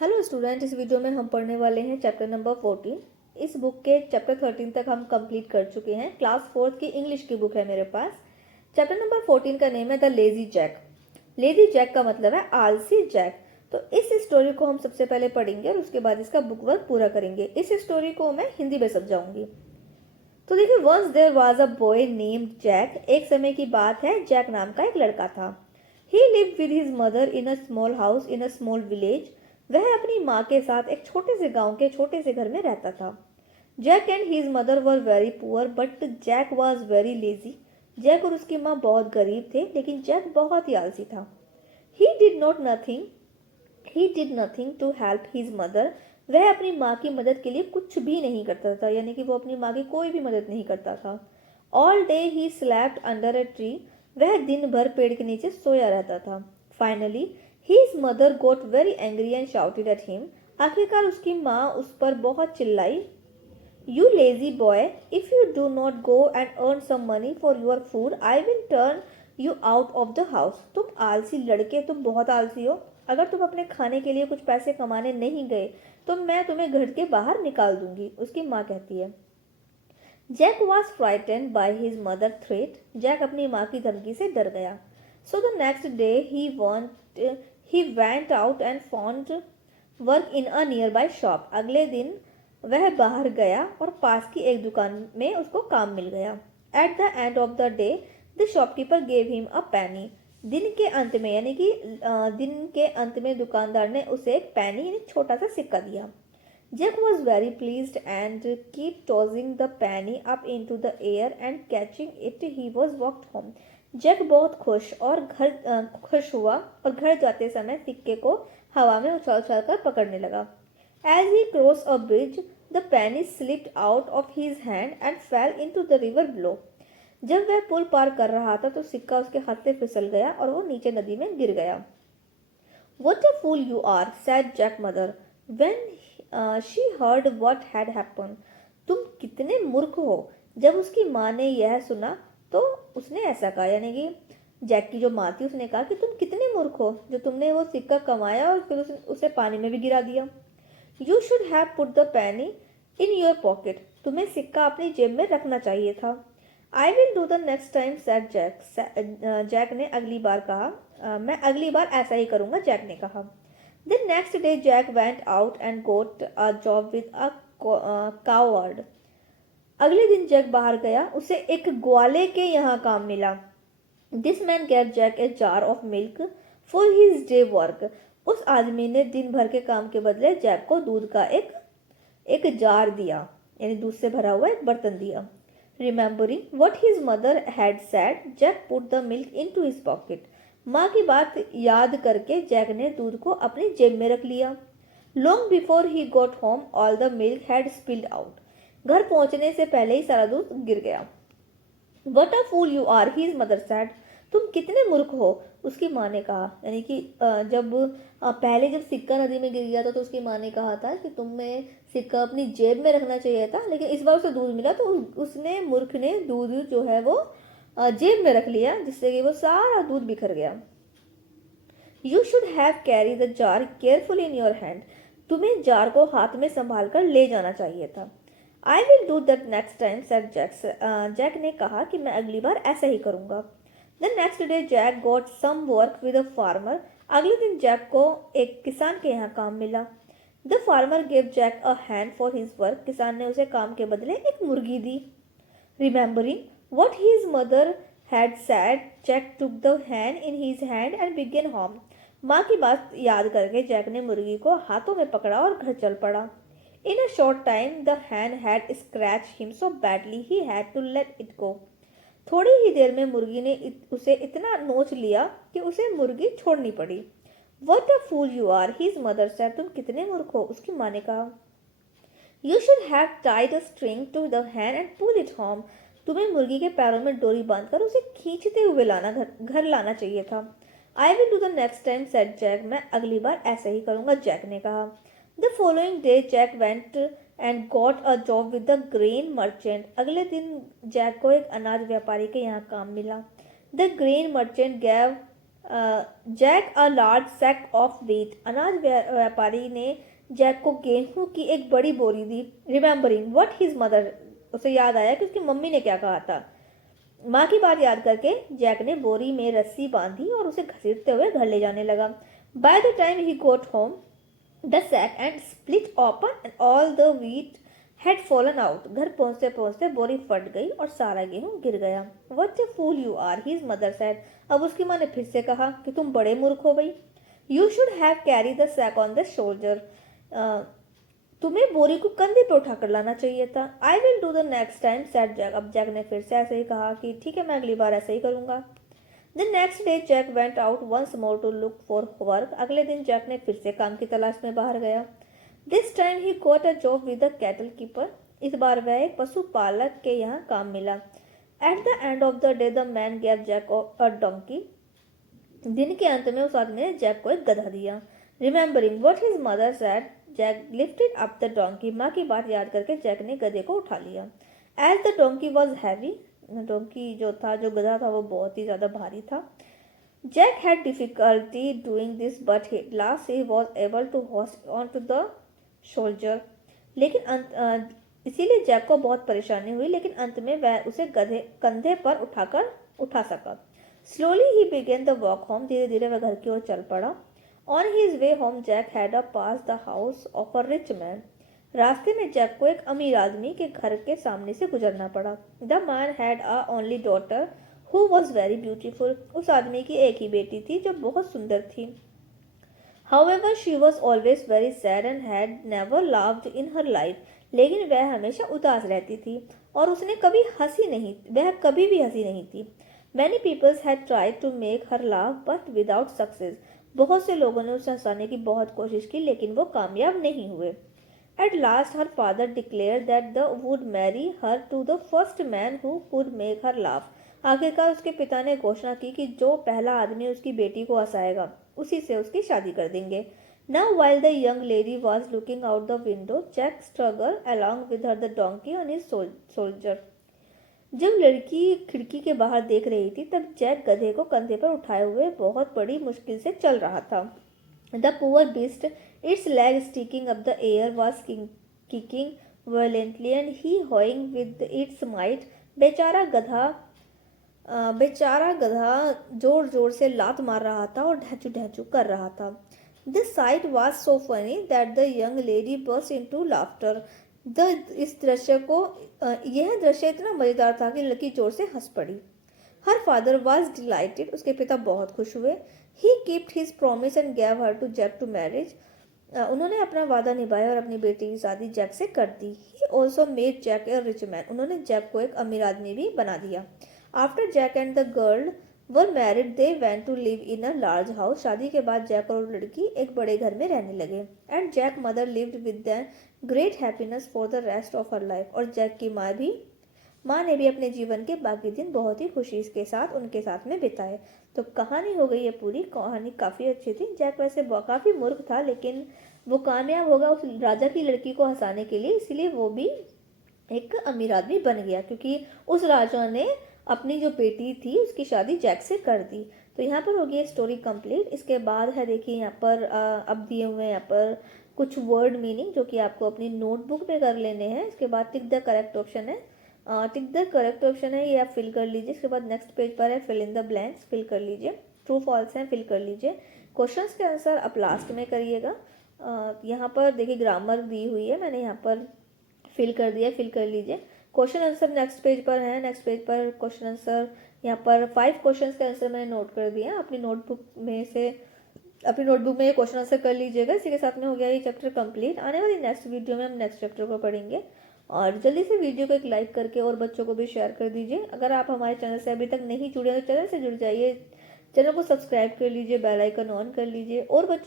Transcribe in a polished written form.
Hello student, इस video में हम पढ़ने वाले हैं चैप्टर नंबर 14। इस बुक के चैप्टर 13 तक हम कंप्लीट कर चुके हैं। क्लास 4 की इंग्लिश की बुक है मेरे पास। चैप्टर नंबर 14 का नेम है the lazy Jack. Lazy Jack का मतलब है आलसी जैक। तो इस स्टोरी को हम सबसे पहले पढ़ेंगे और उसके बाद इसका बुक वर्क पूरा करेंगे। इस स्टोरी को मैं हिंदी में समझाऊंगी। तो देखिए, once there was a boy named Jack. एक समय की बात है, जैक नाम का एक लड़का था। ही lived with his mother in a small house in a small village. वह अपनी माँ के साथ एक छोटे से गांव के छोटे से घर में रहता था। Jack and his mother were very poor but Jack was very lazy. Jack और उसकी माँ बहुत गरीब थे, लेकिन जैक बहुत ही आलसी था। He did not nothing he did nothing to help his mother. वह अपनी माँ की मदद के लिए कुछ भी नहीं करता था, यानी कि वो अपनी माँ की कोई भी मदद नहीं करता था। All day he slapped under a tree. वह दिन भर पेड़ के नीचे सोया रहता था। Finally his mother got very angry and shouted at him. आखिरकार उसकी माँ उस पर बहुत चिल्लाई। You lazy boy, if you do not go and earn some money for your food, I will turn you out of the house. तुम आलसी लड़के, तुम बहुत आलसी हो। अगर तुम अपने खाने के लिए कुछ पैसे कमाने नहीं गए तो मैं तुम्हें घर के बाहर निकाल दूंगी, उसकी माँ कहती है। Jack was frightened by his mother threat. Jack अपनी माँ की धमकी से डर गया। So the next day he went out and found work in a nearby shop. अगले दिन वह बाहर गया और पास की एक दुकान में उसको काम मिल गया। Eight the end of the day the shopkeeper gave him a पैनी। दिन के अंत में, यानी कि दिन के अंत में दुकानदार ने उसे एक पैनी यानी छोटा सा सिक्का दिया। Jack was very pleased and kept tossing the penny up into the air and catching it he was walked home. Jack बहुत खुश हुआ और घर जाते समय सिक्के को हवा में उछाल उछाल कर पकड़ने लगा। As he crossed a bridge, the penny slipped out of his hand and fell into the river below. जब वह पुल पार कर रहा था तो सिक्का उसके हाथ से फिसल गया और वो नीचे नदी में गिर गया। What a fool you are, said Jack's mother when she heard what had happened. तुम कितने मूर्ख हो। जब उसकी माँ ने यह सुना तो उसने ऐसा कहा, यानी कि जैक की जो माँ थी उसने कहा कि तुम कितने मूर्ख हो जो तुमने वो सिक्का कमाया और फिर उसे पानी में भी गिरा दिया। You should have put the penny in your pocket. तुम्हें सिक्का अपनी जेब में रखना चाहिए था। I will do the next time, said Jack. Jack ने अगली बार कहा, मैं अगली बार ऐसा ही करूंगा, जैक ने कहा। The next day Jack went out and got a job with a cowherd. अगले दिन जैक बाहर गया, उसे एक ग्वाले के यहाँ काम मिला। This man gave Jack a jar of milk for his day work. उस आदमी ने दिन भर के काम के बदले जैक को दूध का एक जार दिया, यानी दूध से भरा हुआ एक बर्तन दिया। Remembering what his mother had said, Jack put the milk into his pocket. माँ की बात याद करके जैक ने दूध को अपनी जेब में रख लिया। Long before he got home, all the milk had spilled out. घर पहुंचने से पहले ही सारा दूध गिर गया। What a fool you are, his mother said. तुम कितने मूर्ख हो, उसकी माँ ने कहा। यानी कि पहले जब सिक्का नदी में गिर गया था तो उसकी माँ ने कहा था कि तुम्हें सिक्का अपनी जेब में रखना चाहिए था, लेकिन इस बार उसे दूध मिला तो उसने मूर्ख ने दूध जो है वो जेब में रख लिया, जिससे कि वो सारा दूध बिखर गया। You should have carried the jar carefully in your hand. तुम्हें जार को हाथ में संभाल कर ले जाना चाहिए था। I will do that next time, said Jack. Jack ने कहा कि मैं अगली बार ऐसा ही करूंगा। The next day Jack got some work with a farmer. अगले दिन जैक को एक किसान के यहाँ काम मिला। The farmer gave Jack a hen for his work. किसान ने उसे काम के बदले एक मुर्गी दी। Remembering what his mother had said, Jack took the hen in his hand and began home. माँ की बात याद करके जैक ने मुर्गी को हाथों में पकड़ा और घर चल पड़ा। In a short time, the hen had scratched him so badly he had to let it go. थोड़ी ही देर में मुर्गी ने उसे इतना नोच लिया कि उसे मुर्गी छोड़नी पड़ी। What a fool you are, his mother said. तुम कितने मूर्ख हो, उसकी माँ ने कहा। You should have tied a string to the hen and pulled it home. तुम्हें मुर्गी के पैरों में डोरी बांधकर उसे खींचते हुए घर लाना चाहिए था। I will do the next time, said Jack. मैं अगली बार ऐसा ही करूंगा, जैक ने कहा। The following day, Jack went and got a job with the grain merchant. अगले दिन जैक को एक अनाज व्यापारी के यहाँ काम मिला। The grain merchant Jack a large sack of wheat, अनाज व्यापारी ने जैक को गेहूं की एक बड़ी बोरी दी। रिमेम्बरिंग व्हाट हिज मदर, उसे याद आया कि उसकी मम्मी ने क्या कहा था। माँ की बात याद करके जैक ने बोरी में रस्सी बांधी और उसे घसीटते हुए घर ले जाने लगा। By the time he got home the sack and split open and all the wheat had fallen out. घर पहुंचते पहुंचते बोरी फट गई और सारा गेहूं गिर गया। What a fool you are, his mother said. अब उसकी माँ ने फिर से कहा कि तुम बड़े मूर्ख हो गई। You should have carry the sack on the shoulder, तुम्हें बोरी को कंधे पे उठाकर लाना चाहिए था। I will do the next time said Jack. अब जैक ने फिर से ऐसे ही कहा कि ठीक है, मैं अगली बार ऐसे ही करूंगा। The next day Jack went out once more to look for work. अगले दिन जैक ने फिर से काम की तलाश में बाहर गया। This time he got a job with the cattle keeper. इस बार वह एक पशुपालक के यहाँ काम मिला। At the end of the day the man gave Jack a donkey. दिन के अंत में उस आदमी ने जैक को एक गधा दिया। Remembering what his mother said, Jack lifted up the donkey. माँ की बात याद करके जैक ने गधे को उठा लिया। As the donkey was heavy, donkey जो गधा था वो बहुत ही ज्यादा भारी था। Jack had difficulty doing this but he last he was able to hoist on to the shoulder. लेकिन इसीलिए जैक को बहुत परेशानी हुई, लेकिन अंत में वह उसे कंधे पर उठा सका। Slowly he began the walk home. धीरे धीरे वह घर की ओर चल पड़ा। On his way home Jack had a pass the house of a rich man. रास्ते में जैक को एक अमीर आदमी के घर के सामने से गुजरना पड़ा। The man had a only daughter who was very beautiful. उस आदमी की एक ही बेटी थी जो बहुत सुंदर थी। However, she was always very sad and had never laughed in her life. लेकिन वह हमेशा उदास रहती थी और उसने कभी कभी भी हंसी नहीं थी। Many people had tried to make her laugh but without success. बहुत से लोगों ने उसे हंसाने की बहुत कोशिश की, लेकिन वो कामयाब नहीं हुए। At last, her father declared that they would marry her to the first man who could make her laugh. आखिरकार उसके पिता ने घोषणा की कि जो पहला आदमी उसकी बेटी को हंसाएगा उसी से उसकी शादी कर देंगे। Now, while the young lady was looking out the window, Jack struggled along with her the donkey on his soldier. जब लड़की खिड़की के बाहर देख रही थी, तब जैक गधे को कंधे पर उठाए हुए बहुत बड़ी मुश्किल से चल रहा था। The poor beast, its leg sticking up the air, was kicking violently and he howling with its might. बेचारा गधा जोर जोर से लात मार रहा था और ढहचू ढहचू कर रहा था। This sight was so funny that the young lady burst into laughter. यह दृश्य इतना मजेदार था कि लड़की जोर से हंस पड़ी। Her father was delighted. उसके पिता बहुत खुश हुए। He kept his promise and gave her to Jack to marriage. उन्होंने अपना वादा निभाया और अपनी बेटी की शादी जैक से कर दी। He also made Jack a rich man. उन्होंने जैक को एक अमीर आदमी भी बना दिया। After Jack and the girl were married, they went to live in a large house. शादी के बाद जैक और लड़की एक बड़े घर में रहने लगे। And Jack mother lived with them great happiness for the rest of her life. और जैक की माँ ने भी अपने जीवन के बाकी दिन बहुत ही खुशी के साथ उनके साथ में बिताए। तो कहानी हो गई है पूरी। कहानी काफ़ी अच्छी थी। जैक वैसे काफ़ी मूर्ख था, लेकिन वो कामयाब होगा उस राजा की लड़की को हंसाने के लिए, इसलिए वो भी एक अमीर आदमी बन गया, क्योंकि उस राजा ने अपनी जो बेटी थी उसकी शादी जैक से कर दी। तो यहाँ पर होगी स्टोरी कंप्लीट। इसके बाद है, देखिए यहाँ पर अब दिए हुए हैं यहाँ पर कुछ वर्ड मीनिंग जो कि आपको अपनी नोटबुक में कर लेने हैं। इसके बाद टिक द करेक्ट ऑप्शन है, टिक द करेक्ट ऑप्शन है ये आप फिल कर लीजिए। इसके बाद नेक्स्ट पेज पर है fill in the blanks, fill कर लीजिए। ट्रू फॉल्स है, फिल कर लीजिए। क्वेश्चंस के आंसर आप लास्ट में करिएगा। यहाँ पर देखिए ग्रामर दी हुई है, मैंने यहाँ पर फिल कर दिया, फिल कर लीजिए। क्वेश्चन आंसर नेक्स्ट पेज पर है। नेक्स्ट पेज पर क्वेश्चन आंसर, यहाँ पर 5 क्वेश्चंस के आंसर मैंने नोट कर दिया। अपनी नोटबुक में ये क्वेश्चन आंसर कर लीजिएगा। इसी के साथ में हो गया ये चैप्टर कंप्लीट। आने वाली नेक्स्ट वीडियो में हम नेक्स्ट चैप्टर को पढ़ेंगे। और जल्दी से वीडियो को एक लाइक करके और बच्चों को भी शेयर कर दीजिए। अगर आप हमारे चैनल से अभी तक नहीं जुड़े तो चैनल से जुड़ जाइए, चैनल को सब्सक्राइब कर लीजिए, बेल आइकन ऑन कर लीजिए और बच्चों